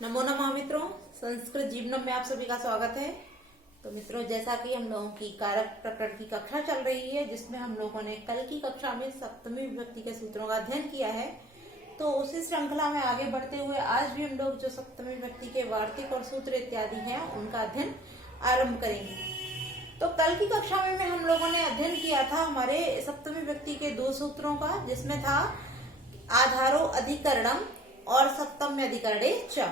नमो नमः मित्रों, संस्कृत जीवनम में आप सभी का स्वागत है। तो मित्रों, जैसा कि हम लोगों की कारक प्रकरण की कक्षा चल रही है, जिसमें हम लोगों ने कल की कक्षा में सप्तमी विभक्ति के सूत्रों का अध्ययन किया है, तो उसी श्रृंखला में आगे बढ़ते हुए आज भी हम लोग जो सप्तमी विभक्ति के वार्तिक और सूत्र इत्यादि हैं उनका अध्ययन आरंभ करेंगे। तो कल की कक्षा में हम लोगों ने अध्ययन किया था हमारे सप्तमी विभक्ति के दो सूत्रों का, जिसमें था आधारो अधिकरणम और सप्तम्य अधिकरणे च।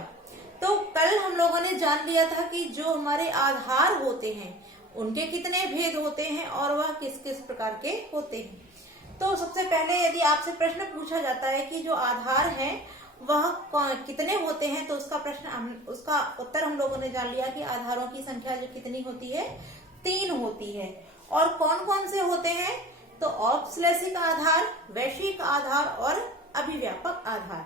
तो कल हम लोगों ने जान लिया था कि जो हमारे आधार होते हैं उनके कितने भेद होते हैं और वह किस किस प्रकार के होते हैं। तो सबसे पहले यदि आपसे प्रश्न पूछा जाता है कि जो आधार हैं वह कितने होते हैं, तो उसका उत्तर हम लोगों ने जान लिया कि आधारों की संख्या जो कितनी होती है, 3 होती है। और कौन कौन से होते हैं, तो औपश्लेषिक आधार, वैश्विक आधार और अभिव्यापक आधार।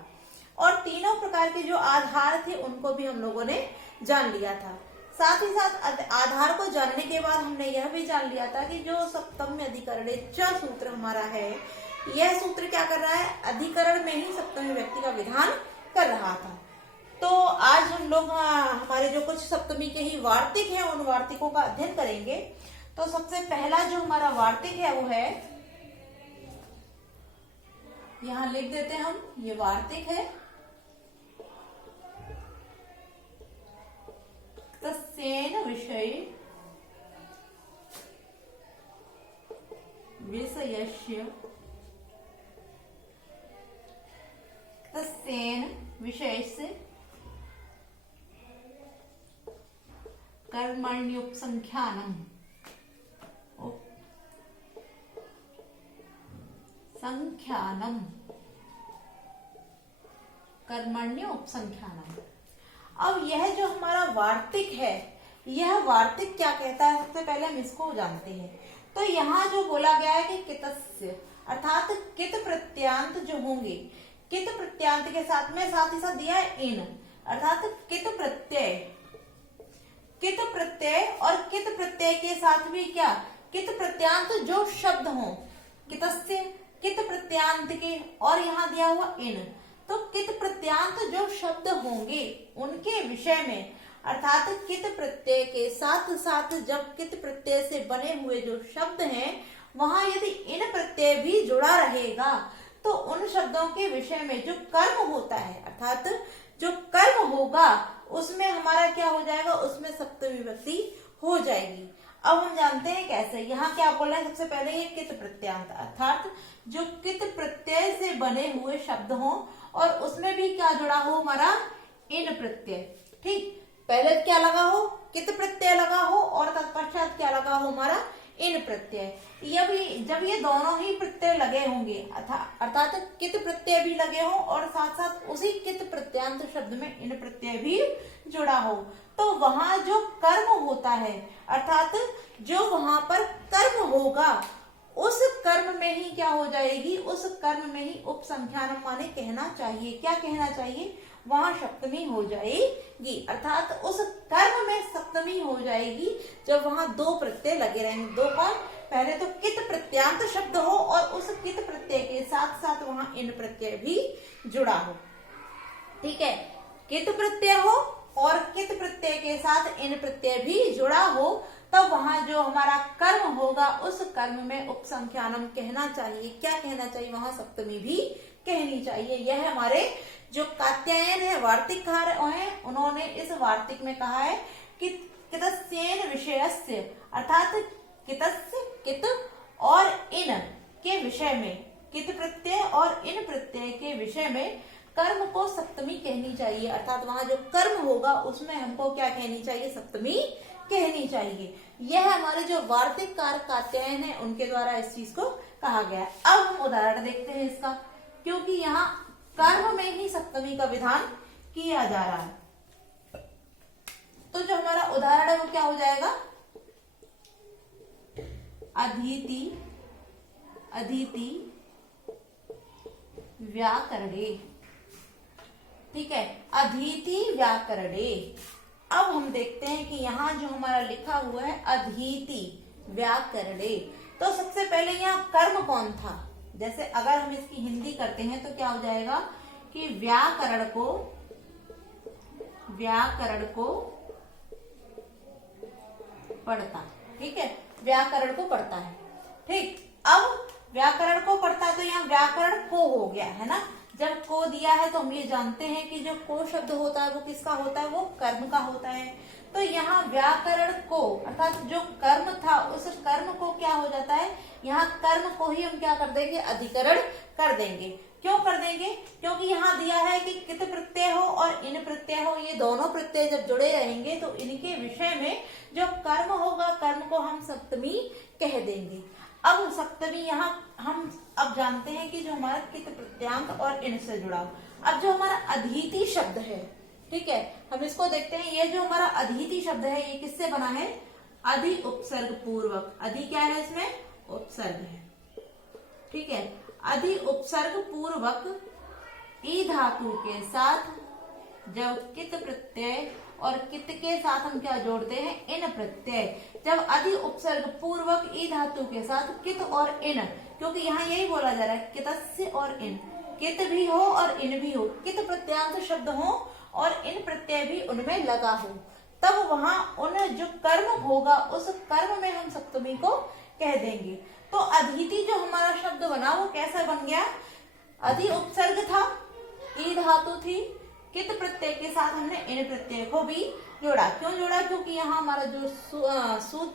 और तीनों प्रकार के जो आधार थे उनको भी हम लोगों ने जान लिया था। साथ ही साथ आधार को जानने के बाद हमने यह भी जान लिया था कि जो सप्तम्य अधिकरणे च सूत्र हमारा है, यह सूत्र क्या कर रहा है, अधिकरण में ही सप्तमी व्यक्ति का विधान कर रहा था। तो आज हम लोग हमारे जो कुछ सप्तमी के ही वार्तिक हैं उन वार्तिकों का अध्ययन करेंगे। तो सबसे पहला जो हमारा वार्तिक है वो है, यहां लिख देते हैं हम, ये वार्तिक है। तस्येन विषयस्य कर्मण्युपसंख्यानम कर्मण्य उपसंख्यानम। अब यह जो हमारा वार्तिक है, यह वार्तिक क्या कहता है, सबसे पहले हम इसको जानते हैं। तो यहाँ जो बोला गया है कि कितस्य, अर्थात कित प्रत्यांत जो होंगे, कित प्रत्यांत के साथ में साथ ही साथ दिया है इन, अर्थात कित प्रत्यय और कित प्रत्यय के साथ भी क्या, कित प्रत्यांत जो शब्द हो, कितस्य कित प्रत्यांत के, और यहाँ दिया हुआ इन, तो कित प्रत्यांत जो शब्द होंगे उनके विषय में, अर्थात कित प्रत्यय के साथ साथ जब कित प्रत्यय से बने हुए जो शब्द हैं वहां यदि इन प्रत्यय भी जुड़ा रहेगा तो उन शब्दों के विषय में जो कर्म होता है, अर्थात जो कर्म होगा उसमें हमारा क्या हो जाएगा, उसमें सप्तमी विभक्ति हो जाएगी। अब हम जानते हैं कैसे। यहाँ क्या बोल रहे हैं, सबसे पहले ये कित प्रत्यांत, अर्थात जो कित प्रत्यय से बने हुए शब्द हो और उसमें भी क्या जुड़ा हो, हमारा इन प्रत्यय। ठीक, पहले क्या लगा हो, कित प्रत्यय लगा हो और तत्पश्चात क्या लगा हो, हमारा इन प्रत्यय। जब ये दोनों ही प्रत्यय लगे होंगे, अर्थात कित प्रत्यय भी लगे हो और साथ साथ उसी कित प्रत्यांत शब्द में इन प्रत्यय भी जुड़ा हो, तो वहां जो कर्म होता है, अर्थात जो वहां पर कर्म होगा उस कर्म में ही क्या हो जाएगी, उस कर्म में ही उपसंख्यानम माने कहना चाहिए, क्या कहना चाहिए, वहां सप्तमी हो जाएगी, अर्थात उस कर्म में सप्तमी हो जाएगी जब वहां दो प्रत्यय लगे रहेंगे। दो कौन, पहले तो कित प्रत्यांत शब्द हो और उस कित प्रत्यय के साथ साथ वहां इन प्रत्यय भी जुड़ा हो। ठीक है, कित प्रत्यय हो और कित प्रत्यय के साथ इन प्रत्यय भी जुड़ा हो, तब वहां जो हमारा कर्म होगा उस कर्म में उपसंख्यानम कहना चाहिए, क्या कहना चाहिए, वहां सप्तमी भी कहनी चाहिए। यह हमारे जो कात्यायन है, वार्तिककार है, उन्होंने इस वार्तिक में कहा है कि कितस्येन विषयस्य, अर्थात कितस्य कित और इन के विषय में, कित प्रत्यय और इन प्रत्यय के विषय में कर्म को सप्तमी कहनी चाहिए, अर्थात वहां जो कर्म होगा उसमें हमको क्या कहनी चाहिए, सप्तमी कहनी चाहिए। यह हमारे जो वार्तिककार कात्यायन है उनके द्वारा इस चीज को कहा गया है। अब हम उदाहरण देखते हैं इसका, क्योंकि यहाँ कर्म में ही सप्तमी का विधान किया जा रहा है। तो जो हमारा उदाहरण है वो क्या हो जाएगा, अधीति व्याकरणे। ठीक है, अधीति व्याकरणे। अब हम देखते हैं कि यहाँ जो हमारा लिखा हुआ है अधीति व्याकरणे, तो सबसे पहले यहाँ कर्म कौन था, जैसे अगर हम इसकी हिंदी करते हैं तो क्या हो जाएगा कि व्याकरण को व्याकरण को पढ़ता। ठीक है, व्याकरण को पढ़ता है। ठीक, अब व्याकरण को पढ़ता है तो यहाँ व्याकरण को हो गया है ना। जब को दिया है तो हम ये जानते हैं कि जो को शब्द होता है वो किसका होता है, वो कर्म का होता है। तो यहाँ व्याकरण को अर्थात जो कर्म था उस कर्म को क्या हो जाता है, यहाँ कर्म को ही हम क्या कर देंगे, अधिकरण कर देंगे। क्यों कर देंगे, क्योंकि यहाँ दिया है कि कित प्रत्यय हो और इन प्रत्यय हो, ये दोनों प्रत्यय जब जुड़े रहेंगे तो इनके विषय में जो कर्म होगा कर्म को हम सप्तमी कह देंगे। अब सप्तमी यहाँ हम अब जानते हैं कि जो हमारा कित प्रत्यांत और इन से जुड़ा। अब जो हमारा अधीति शब्द है, ठीक है, हम इसको देखते हैं। ये जो हमारा अधीति शब्द है ये किससे बना है, अधि उपसर्ग पूर्वक। अधि क्या है, इसमें उपसर्ग है। ठीक है, अधि उपसर्ग पूर्वक ई धातु के साथ जब कित प्रत्यय और कित के साथ हम क्या जोड़ते हैं, इन प्रत्यय। जब अधि उपसर्ग पूर्वक ई धातु के साथ कित और इन, क्योंकि यहाँ यही बोला जा रहा है कितस्य और इन, कित भी हो और इन भी हो, कित प्रत्यांत शब्द हो और इन प्रत्यय भी उनमें लगा हो, तब वहां उन जो कर्म होगा उस कर्म में हम सप्तमी को कह देंगे। तो अधीति जो हमारा शब्द बना वो कैसा बन गया, अधि उपसर्ग था, ई धातु थी, कित प्रत्यय के साथ हमने इन प्रत्यय को भी जोड़ा। क्यों जोड़ा, क्योंकि यहाँ हमारा जो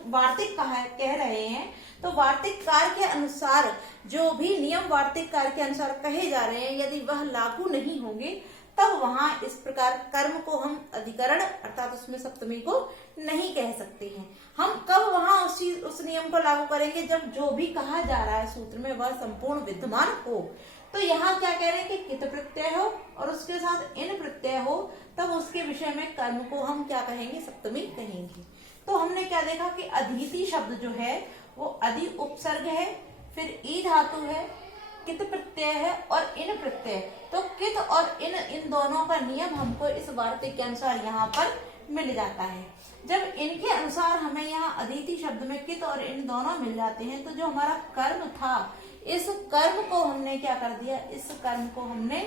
वार्तिक कह रहे हैं तो वार्तिक कार्य के अनुसार जो भी नियम वार्तिक कार्य के अनुसार कहे जा रहे हैं यदि वह लागू नहीं होंगे तब वहां इस प्रकार कर्म को हम अधिकरण अर्थात उसमें सप्तमी को नहीं कह सकते हैं। हम कब वहां उस नियम को लागू करेंगे, जब जो भी कहा जा रहा है सूत्र में वह संपूर्ण विद्यमान हो। तो यहाँ क्या कह रहे हैं कि कित प्रत्यय हो और उसके साथ इन प्रत्यय हो, तब उसके विषय में कर्म को हम क्या कहेंगे, सप्तमी कहेंगे। तो हमने क्या देखा कि अधीति शब्द जो है वो अधि उपसर्ग है, फिर ई धातु है, कित प्रत्यय है और इन प्रत्यय। तो कित और इन दोनों का नियम हमको इस वार्तिक के अनुसार यहाँ पर मिल जाता है। जब इनके अनुसार हमें यहाँ अधीति शब्द में कित और इन दोनों मिल जाते हैं तो जो हमारा कर्म था इस कर्म को हमने क्या कर दिया, इस कर्म को हमने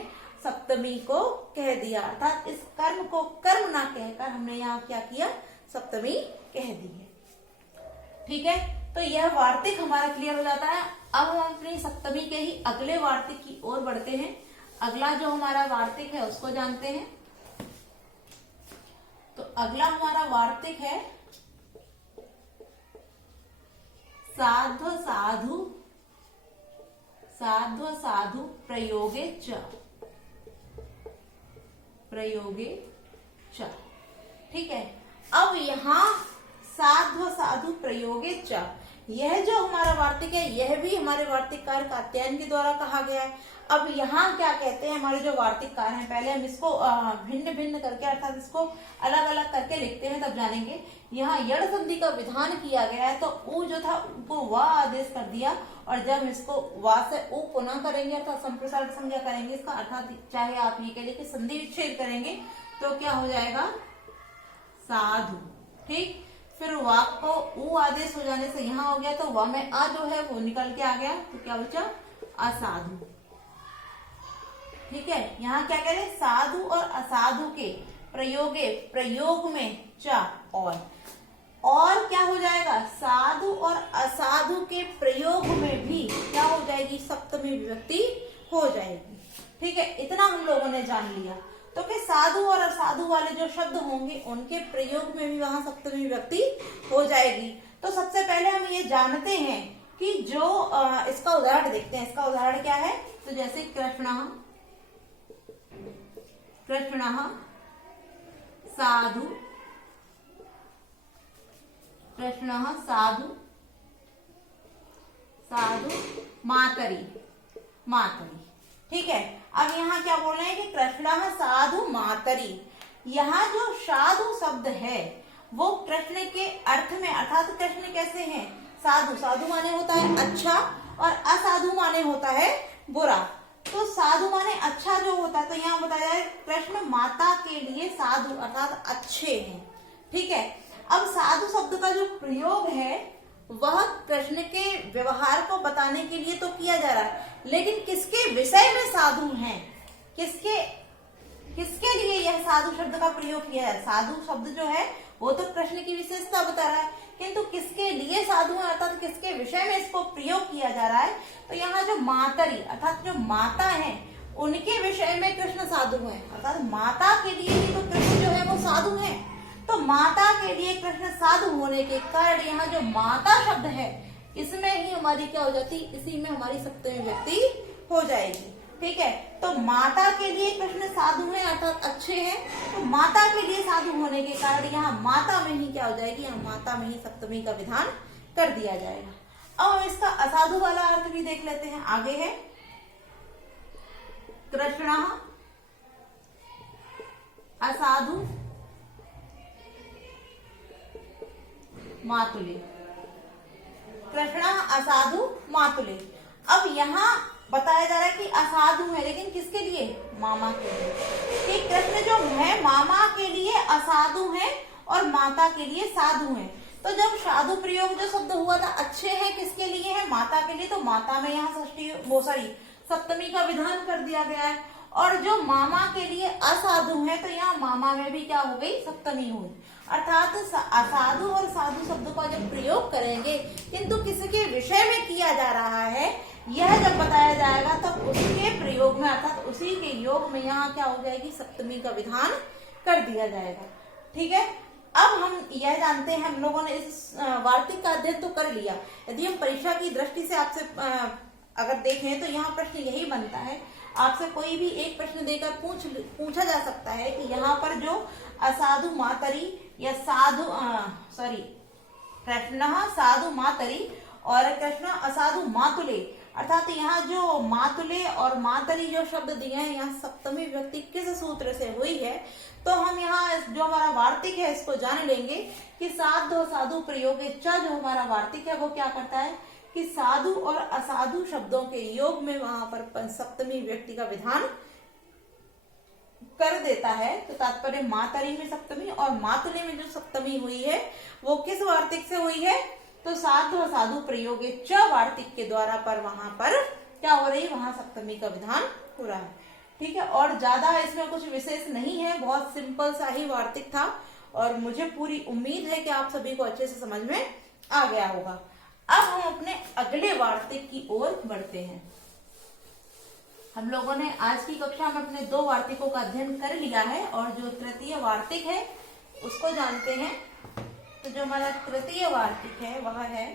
सप्तमी को कह दिया। अर्थात इस कर्म को कर्म ना कहकर हमने यहाँ क्या किया, सप्तमी कह दी है। ठीक है, तो यह वार्तिक हमारा क्लियर हो जाता है। अब हम अपनी सप्तमी के ही अगले वार्तिक की ओर बढ़ते हैं। अगला जो हमारा वार्तिक है उसको जानते हैं। तो अगला हमारा वार्तिक है साध्व साधु, साध्व साधु प्रयोगे च, प्रयोगे च। ठीक है, अब यहाँ साध्व साधु प्रयोगे च, यह जो हमारा वार्तिक है यह भी हमारे वार्तिककार कात्यायन के द्वारा कहा गया है। अब यहाँ क्या कहते हैं हमारे जो वार्तिककार हैं, पहले हम इसको भिन्न भिन्न करके अर्थात इसको अलग अलग करके लिखते हैं तब जानेंगे। यहाँ यड़ संधि का विधान किया गया है तो उ जो था उनको वा आदेश कर दिया और जब इसको वा से उ पुनः करेंगे अर्थात संप्रसारण संज्ञा करेंगे इसका, अर्थात चाहे आप ये कह लीजिए संधि विच्छेद करेंगे तो क्या हो जाएगा, साधु। ठीक, फिर वाक को उ आदेश हो जाने से यहाँ हो गया तो व में आ जो है वो निकल के आ गया तो क्या बचा, असाधु। ठीक है, यहाँ क्या कह रहे, साधु और असाधु के प्रयोगे, प्रयोग में च और क्या हो जाएगा, साधु और असाधु के प्रयोग में भी क्या हो जाएगी, सप्तमी विभक्ति हो जाएगी। ठीक है, इतना हम लोगों ने जान लिया। तो कि साधु और असाधु वाले जो शब्द होंगे उनके प्रयोग में भी वहां सप्तमी विभक्ति हो जाएगी। तो सबसे पहले हम ये जानते हैं कि जो इसका उदाहरण देखते हैं। इसका उदाहरण क्या है, तो जैसे कृष्णः, कृष्णः साधु, कृष्णः साधु, साधु मातरी, मातरी। ठीक है, अब यहाँ क्या बोल रहे हैं कि कृष्णः साधु मातरी। यहाँ जो साधु शब्द है वो कृष्ण के अर्थ में अर्थात कृष्ण कैसे हैं, साधु, साधु माने होता है अच्छा और असाधु माने होता है बुरा। तो साधु माने अच्छा जो होता है, तो यहाँ बताया जाए कृष्ण माता के लिए साधु अर्थात अच्छे हैं। ठीक है, अब साधु शब्द का जो प्रयोग है वह कृष्ण के व्यवहार को बताने के लिए तो किया जा रहा है, लेकिन किसके विषय में साधु हैं, किसके लिए यह साधु शब्द का प्रयोग किया है। साधु शब्द जो है वो तो कृष्ण की विशेषता बता रहा है, किंतु किसके लिए साधु है अर्थात किसके विषय में इसको प्रयोग किया जा रहा है। तो यहाँ जो मातरी अर्थात जो माता है उनके विषय में कृष्ण साधु है, अर्थात माता के लिए ही तो कृष्ण जो है वो साधु है। तो माता के लिए कृष्ण साधु होने के कारण यहाँ जो माता शब्द है इसमें ही हमारी क्या हो जाती, इसी में हमारी सप्तमी व्यक्ति हो जाएगी। ठीक है, तो माता के लिए कृष्ण साधु है अर्थात अच्छे हैं, तो माता के लिए साधु होने के कारण यहाँ माता में ही क्या हो जाएगी, यहाँ माता में ही सप्तमी का विधान कर दिया जाएगा। अब हम इसका असाधु वाला अर्थ भी देख लेते हैं। आगे है कृष्ण असाधु मातुले, कृष्ण असाधु मातुले। अब यहाँ बताया जा रहा है कि असाधु है, लेकिन किसके लिए, मामा के लिए, कि कृष्ण जो है मामा के लिए असाधु है और माता के लिए साधु है। तो जब साधु प्रयोग जो शब्द हुआ था अच्छे हैं किसके लिए है, माता के लिए, तो माता में यहाँ सप्तमी का विधान कर दिया गया है। और जो मामा के लिए असाधु है तो यहाँ मामा में भी क्या हो गई, सप्तमी हुई। अर्थात असाधु और साधु शब्द का जब प्रयोग करेंगे किंतु किसके विषय में किया जा रहा है यह जब बताया जाएगा तब उसके प्रयोग में अर्थात उसी के योग में यहाँ क्या हो जाएगी, सप्तमी का विधान कर दिया जाएगा। ठीक है, अब हम यह जानते हैं, हम लोगों ने इस वार्तिक का अध्ययन तो कर लिया। यदि हम परीक्षा की दृष्टि से आपसे अगर देखें तो यहाँ प्रश्न यही बनता है, आपसे कोई भी एक प्रश्न देकर पूछा जा सकता है कि यहाँ पर जो असाधु मातरी या कृष्ण साधु मातरी और कृष्ण असाधु मातुले, अर्थात यहाँ जो मातुले और मातरी जो शब्द दिए हैं यहाँ सप्तमी व्यक्ति किस सूत्र से हुई है। तो हम यहाँ जो हमारा वार्तिक है इसको जान लेंगे कि साधु साधु प्रयोग च जो हमारा वार्तिक है वो क्या करता है कि साधु और असाधु शब्दों के योग में वहां पर सप्तमी व्यक्ति का विधान कर देता है। तो तात्पर्य मातरी में सप्तमी और मातुले में जो सप्तमी हुई है वो किस वार्तिक से हुई है, तो साधु और साधु प्रयोग च वार्तिक के द्वारा पर वहां पर क्या हो रही है, वहां सप्तमी का विधान हो रहा है। ठीक है, और ज्यादा इसमें कुछ विशेष नहीं है, बहुत सिंपल सा ही वार्तिक था और मुझे पूरी उम्मीद है कि आप सभी को अच्छे से समझ में आ गया होगा। अब हम अपने अगले वार्तिक की ओर बढ़ते हैं। हम लोगों ने आज की कक्षा में अपने 2 वार्तिकों का अध्ययन कर लिया है और जो तृतीय वार्तिक है उसको जानते हैं। तो जो हमारा तृतीय वार्तिक है वह है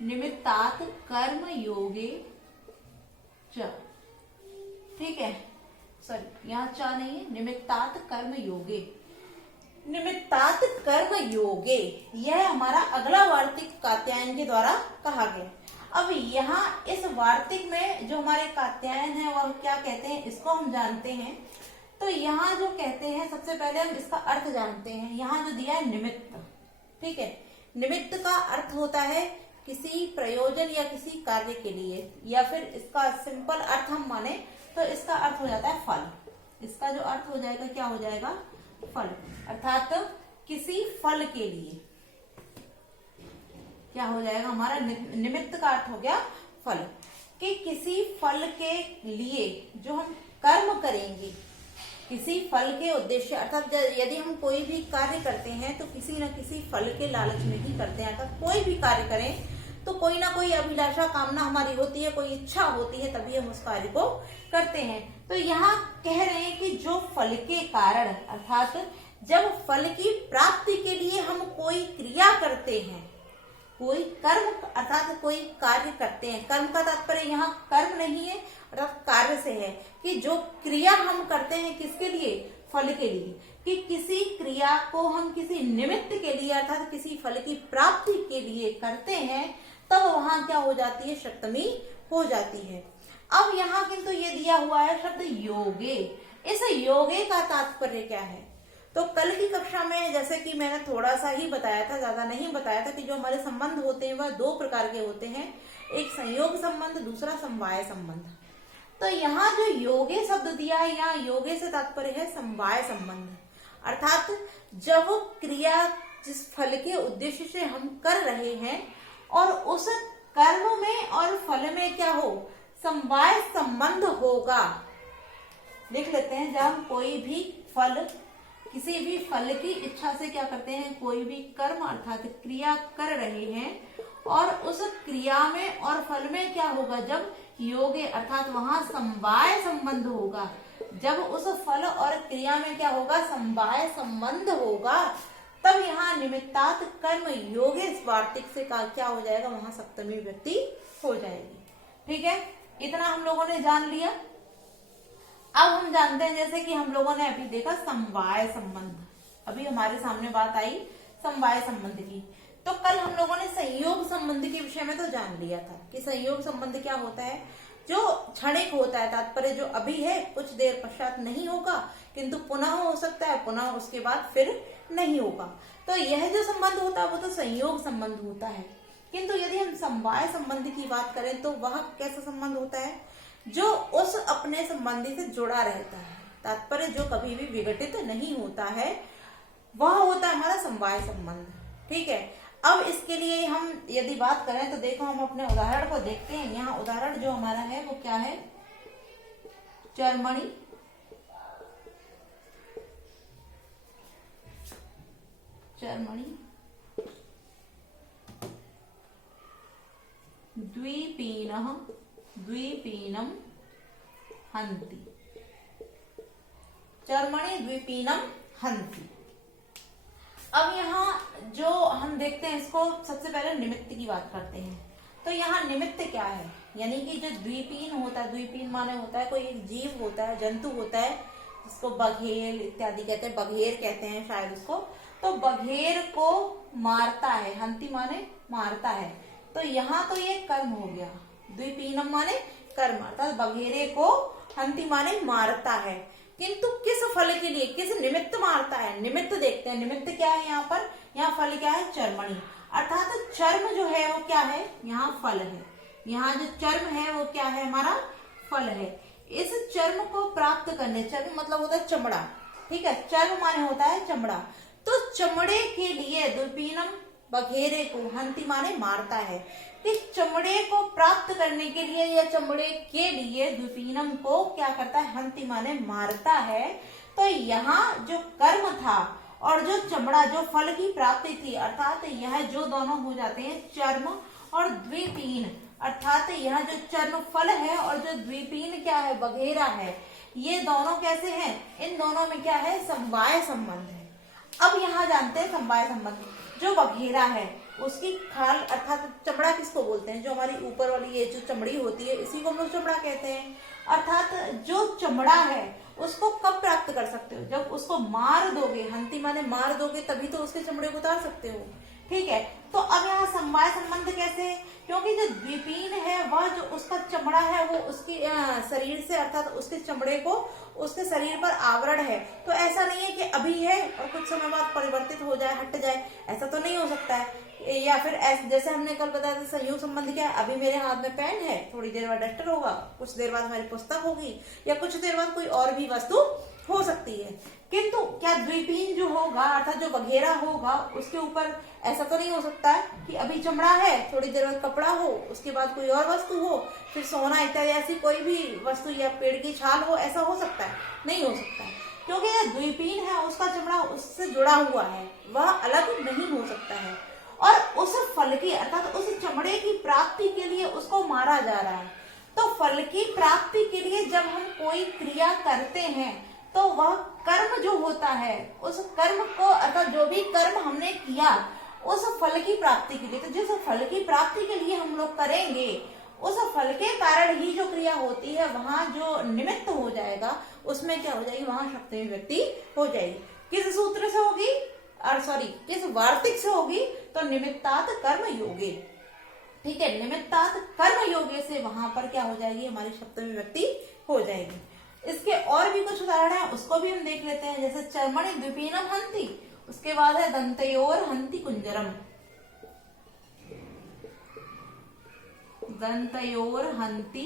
निमित्तात कर्म योगे च। ठीक है, सॉरी यहाँ च नहीं है, निमित्तात कर्म योगे, निमित्तात कर्म योगे, यह हमारा अगला वार्तिक कात्यायन के द्वारा कहा गया। अब यहाँ इस वार्तिक में जो हमारे कात्यायन है वह क्या कहते हैं इसको हम जानते हैं। तो यहाँ जो कहते हैं सबसे पहले हम इसका अर्थ जानते हैं। यहाँ जो दिया है निमित्त, ठीक है, निमित्त का अर्थ होता है किसी प्रयोजन या किसी कार्य के लिए, या फिर इसका सिंपल अर्थ हम माने तो इसका अर्थ हो जाता है फल। इसका जो अर्थ हो जाएगा क्या हो जाएगा, फल, अर्थात किसी फल के लिए क्या हो जाएगा, हमारा निमित्त का अर्थ हो गया फल, कि किसी फल के लिए जो हम कर्म करेंगे, किसी फल के उद्देश्य, अर्थात यदि हम कोई भी कार्य करते हैं तो किसी न किसी फल के लालच में ही करते हैं। अर्थात कोई भी कार्य करें तो कोई ना कोई अभिलाषा कामना हमारी होती है, कोई इच्छा होती है, तभी हम उस कार्य को करते हैं। तो यहाँ कह रहे हैं कि जो फल के कारण, अर्थात जब फल की प्राप्ति के लिए हम कोई क्रिया करते हैं, कोई कर्म अर्थात कोई कार्य करते हैं, कर्म का तात्पर्य यहाँ कर्म नहीं है अर्थात कार्य से है, कि जो क्रिया हम करते हैं किसके लिए, फल के लिए, कि किसी क्रिया को हम किसी निमित्त के लिए अर्थात किसी फल की प्राप्ति के लिए करते हैं, तब वहां क्या हो जाती है, सप्तमी हो जाती है। अब यहाँ किंतु ये दिया हुआ है शब्द योगे। इस योगे का तात्पर्य क्या है, तो कल की कक्षा में जैसे कि मैंने थोड़ा सा ही बताया था, ज्यादा नहीं बताया था, कि जो हमारे संबंध होते हैं वह 2 प्रकार के होते हैं, एक संयोग संबंध, दूसरा समवाय संबंध। तो यहाँ जो योगे शब्द दिया है, यहाँ योगे से तात्पर्य है समवाय संबंध, अर्थात जब क्रिया जिस फल के उद्देश्य से हम कर रहे हैं, और उस कर्म में और फल में क्या हो, समवाय संबंध होगा। देख लेते हैं, जब हम कोई भी फल, किसी भी फल की इच्छा से क्या करते हैं, कोई भी कर्म अर्थात क्रिया कर रहे हैं, और उस क्रिया में और फल में क्या होगा, जब योगे अर्थात वहां समवाय संबंध होगा, जब उस फल और क्रिया में क्या होगा, समवाय संबंध होगा, तब यहाँ निमित्तात् कर्म योगे वार्तिक से क्या हो जाएगा, वहां सप्तमी विभक्ति हो जाएगी। ठीक है, इतना हम लोगों ने जान लिया। अब हम जानते हैं, जैसे कि हम लोगों ने अभी देखा समवाय संबंध, अभी हमारे सामने बात आई समवाय संबंध की। तो कल हम लोगों ने संयोग संबंध के विषय में तो जान लिया था कि संयोग संबंध क्या होता है, जो क्षणिक होता है, तात्पर्य जो अभी है कुछ देर पश्चात नहीं होगा, किंतु पुनः हो सकता है, पुनः उसके बाद फिर नहीं होगा। तो यह जो संबंध होता है वो तो संयोग संबंध होता है। किंतु यदि हम समवाय संबंध की बात करें तो वह कैसा संबंध होता है, जो उस अपने संबंधी से जुड़ा रहता है, तात्पर्य जो कभी भी विघटित नहीं होता है, वह होता है हमारा समवाय संबंध। ठीक है, अब इसके लिए हम यदि बात करें तो देखो, हम अपने उदाहरण को देखते हैं। यहाँ उदाहरण जो हमारा है वो क्या है, चर्मणी, चर्मणी द्विपीनः द्विपीनम हन्ति, चर्मणि द्विपीनम हन्ति। अब यहाँ जो हम देखते हैं, इसको सबसे पहले निमित्त की बात करते हैं। तो यहाँ निमित्त क्या है, यानी कि जो द्विपीन होता है, द्विपीन माने होता है कोई एक जीव होता है, जंतु होता है, जिसको बघेल इत्यादि कहते हैं, बघेर कहते हैं शायद उसको। तो बघेर को मारता है, हंति माने मारता है, तो यहाँ तो ये कर्म हो गया, द्विपीनम माने कर्म, अर्थात बघेरे को हंति माने मारता है। किंतु किस फल के लिए, किस निमित्त मारता है, निमित्त देखते हैं। निमित्त क्या है यहाँ पर, यहाँ फल क्या है, चर्मणी, अर्थात चर्म जो है वो क्या है, यहाँ फल है। यहाँ जो चर्म है वो क्या है, हमारा फल है। इस चर्म को प्राप्त करने, चर्म मतलब होता है चमड़ा, ठीक है, चर्म माने होता है चमड़ा। तो चमड़े के लिए द्विपीनम बघेरे को हंति माने मारता है। इस चमड़े को प्राप्त करने के लिए या चमड़े के लिए द्विपीनम को क्या करता है, हंति माने मारता है। तो यहाँ जो कर्म था और जो चमड़ा, जो फल की प्राप्ति थी, अर्थात यह जो दोनों हो जाते हैं चर्म और द्विपीन, अर्थात यह जो चर्म फल है और जो द्विपीन क्या है, बघेरा है, ये दोनों कैसे हैं, इन दोनों में क्या है, समवाय संबंध है। अब यहाँ जानते हैं समवाय संबंध। जो बघेरा है उसकी खाल अर्थात चमड़ा किसको बोलते हैं, जो हमारी ऊपर वाली ये जो चमड़ी होती है इसी को हम लोग चमड़ा कहते हैं। अर्थात जो चमड़ा है उसको कब प्राप्त कर सकते हो, जब उसको मार दोगे, हंति माने मार दोगे, तभी तो उसके चमड़े को उतार सकते हो। ठीक है, तो अब यहाँ समवाय संबंध कैसे है, क्योंकि जो द्विपीन है वह जो उसका चमड़ा है वो उसकी शरीर से अर्थात उसके चमड़े को उसके शरीर पर आवरण है। तो ऐसा नहीं है कि अभी है और कुछ समय बाद परिवर्तित हो जाए, हट जाए, ऐसा तो नहीं हो सकता है। या फिर जैसे हमने कल बताया था संयोग संबंध क्या है, अभी मेरे हाथ में पेन है, थोड़ी देर बाद डस्टर होगा, कुछ देर बाद हमारी पुस्तक होगी, या कुछ देर बाद कोई और भी वस्तु हो सकती है। किंतु क्या द्विपीन जो होगा अर्थात जो बघेरा होगा उसके ऊपर ऐसा तो नहीं हो सकता है कि अभी चमड़ा है, थोड़ी देर बाद कपड़ा हो, उसके बाद कोई और वस्तु हो, फिर सोना इत्यादि ऐसी कोई भी वस्तु या पेड़ की छाल हो, ऐसा हो सकता है, नहीं हो सकता है। क्योंकि यह द्विपीन है, उसका चमड़ा उससे जुड़ा हुआ है, वह अलग नहीं हो सकता है। और उस फल की अर्थात उस चमड़े की प्राप्ति के लिए उसको मारा जा रहा है। तो फल की प्राप्ति के लिए जब हम कोई क्रिया करते हैं तो वह कर्म जो होता है, उस कर्म को अर्थात जो भी कर्म हमने किया उस फल की प्राप्ति के लिए, तो जिस फल की प्राप्ति के लिए हम लोग करेंगे उस फल के कारण ही जो क्रिया होती है वहां जो निमित्त हो जाएगा उसमें क्या हो जाएगी, वहां सप्तमी विभक्ति हो जाएगी। किस सूत्र से होगी, किस वार्तिक से होगी, तो निमित्तात् कर्म योगे। ठीक है, निमित्तात् कर्म योगे से वहां पर क्या हो जाएगी, हमारी सप्तमी विभक्ति हो जाएगी। इसके और भी कुछ उदाहरण है, उसको भी हम देख लेते हैं। जैसे चर्मणि द्विपीनम हन्ति, उसके बाद है दंतयोर हन्ति कुंजरम, दंतयोर हन्ति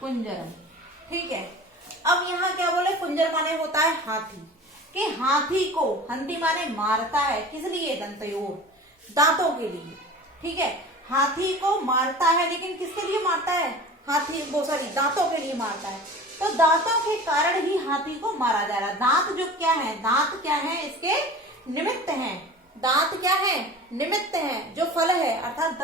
कुंजरम। ठीक है, अब यहाँ क्या बोले, कुंजर माने होता है हाथी, कि हाथी को, हंती माने मारता है, किस लिए, दंतयोर, दांतों के लिए। ठीक है, हाथी को मारता है, लेकिन किसके लिए मारता है, हाथी वो सॉरी दांतों के लिए मारता है। तो दांतों के कारण ही हाथी को मारा जा रहा है। दांत जो क्या है, दांत क्या है, इसके निमित्त हैं। दांत क्या है, निमित्त है, जो फल है, अर्थात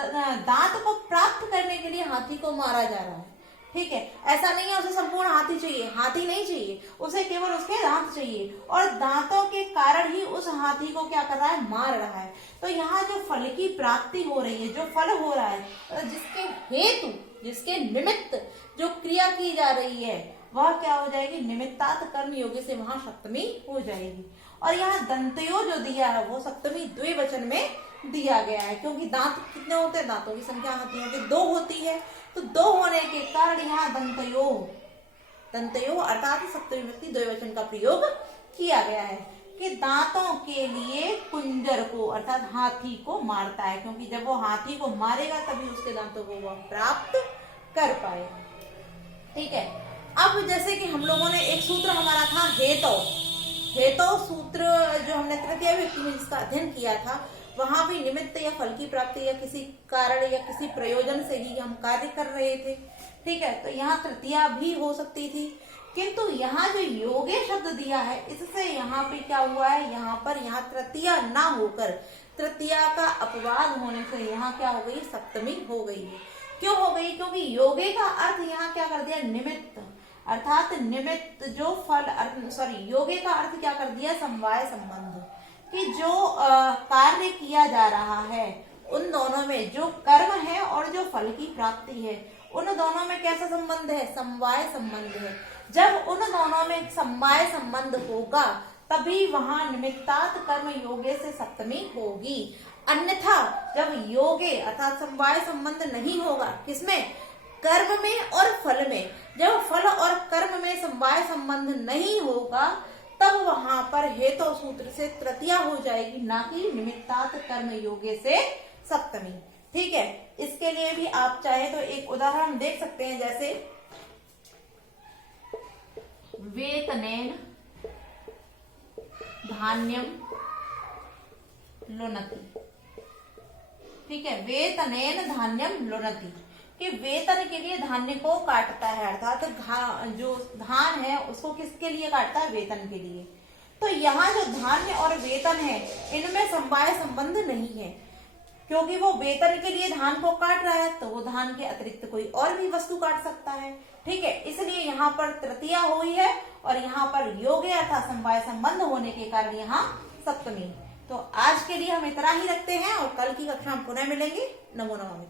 दांत को प्राप्त करने के लिए हाथी को मारा जा रहा है। ठीक है, ऐसा नहीं है उसे संपूर्ण हाथी चाहिए, हाथी नहीं चाहिए, उसे केवल उसके दांत चाहिए, और दांतों के कारण ही उस हाथी को क्या कर रहा है, मार रहा है। तो यहाँ जो फल की प्राप्ति हो रही है, जो फल हो रहा है, जिसके हेतु, जिसके निमित्त जो क्रिया की जा रही है, वह क्या हो जाएगी, निमित्तात कर्म योगी से वहां सप्तमी हो जाएगी। और यहाँ दंतयो जो दिया है वो सप्तमी द्विवचन में दिया गया है, क्योंकि दांत कितने होते हैं, दांतों की संख्या हाथियों की 2 होती है, तो 2 होने के कारण यहाँ दंतयो, दंतयो अर्थात सप्तमी विभक्ति द्विवचन का प्रयोग किया गया है, कि दांतों के लिए कुंजर को अर्थात हाथी को मारता है, क्योंकि जब वो हाथी को मारेगा तभी उसके दांतों को वह प्राप्त कर पाएगा। ठीक है, अब जैसे कि हम लोगों ने एक सूत्र हमारा था हेतो, हेतो सूत्र जो हमने तृतीय विभक्ति में जिसका अध्ययन किया था, वहां भी निमित्त या फल की प्राप्ति या किसी कारण या किसी प्रयोजन से ही हम कार्य कर रहे थे। ठीक है, तो यहाँ तृतीया भी हो सकती थी, किंतु यहाँ जो योगे शब्द दिया है, इससे यहाँ पे क्या हुआ है, यहाँ तृतीया ना होकर तृतीया का अपवाद होने से यहाँ क्या हो गई, सप्तमी हो गई है। क्यों हो गई, क्योंकि योगे का अर्थ यहाँ क्या कर दिया, निमित्त, अर्थात निमित्त जो फल, योगे का अर्थ क्या कर दिया, समवाय संबंध, कि जो कार्य किया जा रहा है उन दोनों में जो कर्म है और जो फल की प्राप्ति है, उन दोनों में कैसा संबंध है, समवाय संबंध है। जब उन दोनों में समवाय संबंध होगा तभी वहां निमित्तात कर्म योगे से सप्तमी होगी। अन्यथा जब योगे अर्थात समवाय संबंध नहीं होगा, किसमें, कर्म में और फल में, जब फल और कर्म में समवाय संबंध नहीं होगा तब वहां पर हेतु सूत्र से तृतीया हो जाएगी, ना कि निमित्तात कर्म योगे से सप्तमी। ठीक है, इसके लिए भी आप चाहे तो एक उदाहरण देख सकते हैं, जैसे वेतनेन धान्यम लुनति। ठीक है, वेतनेन धान्यम लुनति, कि वेतन के लिए धान्य को काटता है, अर्थात जो धान है उसको किसके लिए काटता है, वेतन के लिए। तो यहाँ जो धान्य और वेतन है इनमें समवाय संबंध नहीं है, क्योंकि वो वेतन के लिए धान को काट रहा है तो वो धान के अतिरिक्त कोई और भी वस्तु काट सकता है। ठीक है, इसलिए यहाँ पर तृतीया हुई है और यहाँ पर योगे अर्थात समवाय संबंध होने के कारण यहाँ सप्तमी। तो आज के लिए हम इतना ही रखते हैं और कल की कक्षा हम पुनः मिलेंगे। नमो नमः।